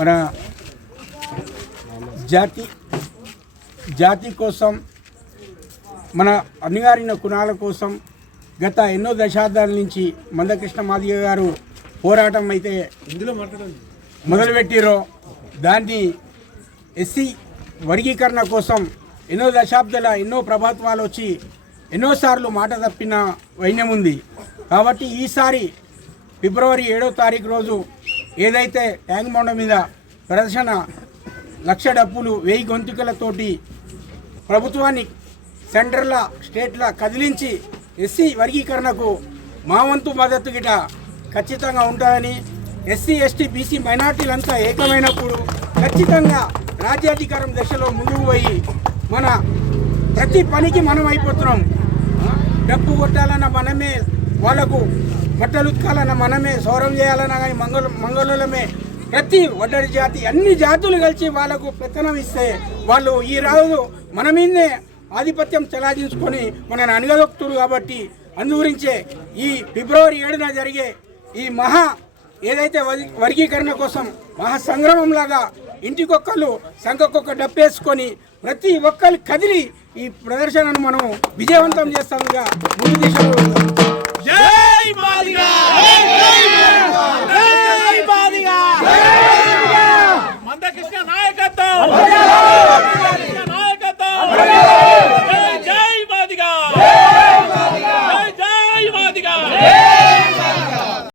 మన జాతి కోసం, మన అణగారిన కులాల కోసం గత ఎన్నో దశాబ్దాల నుంచి మందకృష్ణ మాదిగ గారు పోరాటం అయితే మొదలుపెట్టిరో దాన్ని ఎస్సీ వర్గీకరణ కోసం ఎన్నో దశాబ్దాల ఎన్నో ప్రభుత్వాలు వచ్చి ఎన్నోసార్లు మాట తప్పిన వైన్యం ఉంది. కాబట్టి ఈసారి ఫిబ్రవరి 7వ తారీఖు రోజు ఏదైతే ట్యాంక్ బండ మీద ప్రదర్శన 1,00,000 డప్పులు 1000 గొంతుకలతోటి ప్రభుత్వాన్ని సెంట్రల్ స్టేట్ల కదిలించి ఎస్సీ వర్గీకరణకు మా వంతు మద్దతు గిట ఖచ్చితంగా ఉంటుందని, ఎస్సీ ఎస్టీ బీసీ మైనార్టీలంతా ఏకమైనప్పుడు ఖచ్చితంగా రాజ్యాధికారం దశలో ముందుకు పోయి మన ప్రతి పనికి మనం అయిపోతున్నాం. డప్పు కొట్టాలన్న మనమే, వాళ్ళకు బట్టలు ఉతకాలన్న మనమే, సౌరం చేయాలన్నా కానీ మంగళమే, ప్రతి ఒడ్డరి జాతి అన్ని జాతులు కలిసి వాళ్ళకు పెత్తనం ఇస్తే వాళ్ళు ఈ రోజు మన మీదే ఆధిపత్యం చెలాయించుకొని మనని అణగదొక్కుతురు. కాబట్టి అందుగురించే ఈ ఫిబ్రవరి 7న జరిగే ఈ ఏదైతే వర్గీకరణ కోసం మహాసంగ్రామంలాగా ఇంటికొక్కళ్ళు సంఖకొక్క డప్పేసుకొని ప్రతి ఒక్కరు కదిలి ఈ ప్రదర్శనను మనం విజయవంతం చేస్తాముగా ముందు దిశలో. జై మాదిగ!